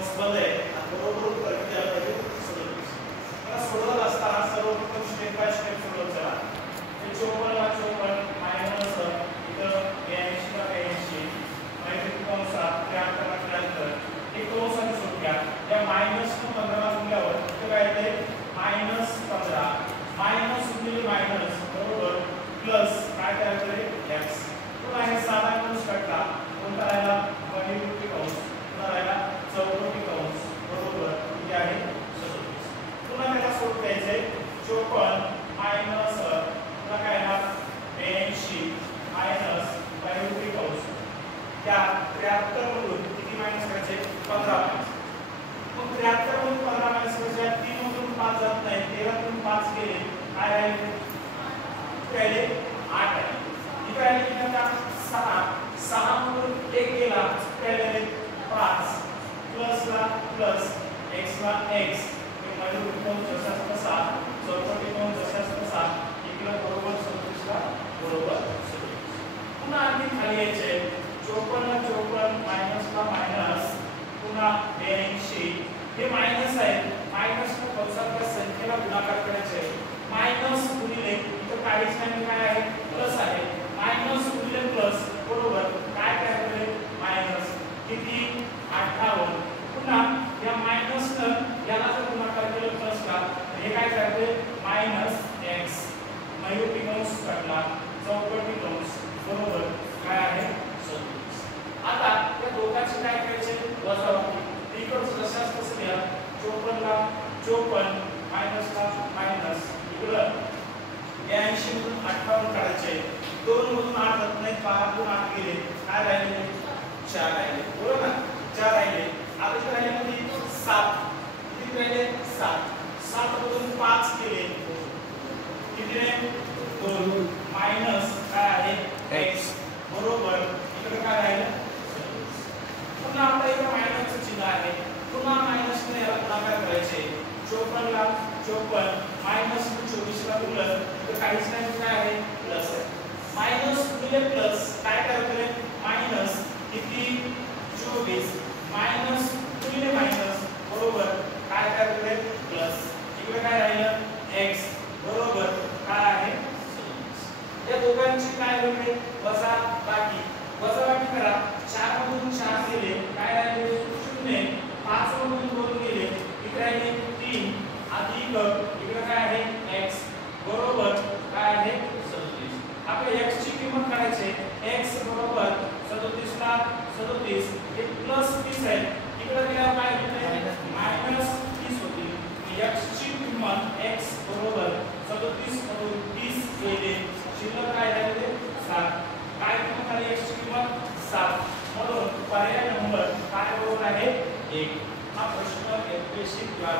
कंस बंद आहे आणि बरोबर उत्तर किती आलं पाहिजे 37. आता सोडवत असताना सर्वप्रथम स्टेप बाय स्टेप सोडवत चला. 54 ला 54 मायनस इथं 82 ला 82 मायनस कंसात 73 ला 73 एक कंसाने सोडून घ्या. या मायनस 15 ला गुणल्यावर इथं काय येते मायनस 15 मायनस गुणिले मायनस बरोबर प्लस काय तयार करेल x. पुन्हा हे साधा कंस काढला कोणता राहिला परिवृत्ती कंस पुन्हा राहिला चौकटी कंस बरोबर किती आहे 37. पुन्हा त्याला सोडून द्यायचे 54 मायनस पुन्हा काय येणार 82 मायनस परिवृत्ती कंस त्या 73 मधून किती मायनस करायचे 15 मायनस. मग 73 मधून 15 मायनस करायचे 3 मधून 5 जात नाही 13 मधून 5 गेले काय राहिले पहिले 8 आहे. इथे आहे की आता 6 मधून 1 गेला पहिले 5 प्लस ला प्लस x ला x हे म्हणजे कोण जसाच तसा चौकटी कोण जसाच तसा इकडे बरोबर 37 ला बरोबर 37. पुन्हा आणखी खाली यायचे 54 54 मायनस ला मायनस पुन्हा 82 हे मायनस आहे मायनस ने कंसातल्या संख्येला गुणाकार करायचे मायनस गुणिले इथं काहीच नाही काय आहे प्लस आहे मायनस गुणिले प्लस बरोबर काय काय करेल मायनस किती 58. पुन्हा या मायनस न याला जर गुणाकार केला प्लस ला हे काय करते मायनस x मयूरी कंस काढला चौकटी कंस बरोबर काय आहे 37. आता या दोघांचे काय करायचे वजाबाकी इकडे जशास तसं घ्या 54 ला 54 मायनस ला मायनस इकडे 82 मधून 58 काढायचे 2 मधून 8 जात नाही 5 मधून 8 गेले काय राहिले 4 राहिले बरोबर ना 4 राहिले. आता इथे राहिले किती 7 किती राहिले 7 7 मधून 5 गेले किती रे 2 मायनस काय आहे x बरोबर इकडे काय राहिले 27. पुन्हा आता इथे मायनसचे चिन्ह आहे पुन्हा मायनस ने याला गुणाकार करायचे 54 ला 54 मायनस 24 ला गुणलं तर काहीच नाही काय आहे प्लस आहे मायनस गुणिले प्लस काय करते मायनस किती 24 मायनस गुणिले मायनस बरोबर काय करते प्लस इकडे काय राहिलं x बरोबर काय आहे 27. या दोघांची काय होईल वजाबाकी वजाबाकी करा 4 मधून 4 गेले काय राहिले 0 5 मधून 2 गेले इकडे राहिले 3 अधिक इकडे काय आहे x बरोबर काय आहे 37. आपल्या x ची किंमत काढायची x बरोबर 37 ला 37 हे प्लस 30 आहे इकडे गेल्यावर काय होते मायनस 30 होती. x ची किंमत x बरोबर 37 मधून 30 गेले शिल्लक काय राहिले 7 काय किंमत आली x ची किंमत 7 म्हणून पर्याय नंबर काय बरोबर आहे 1. हा प्रश्न 81 किंवा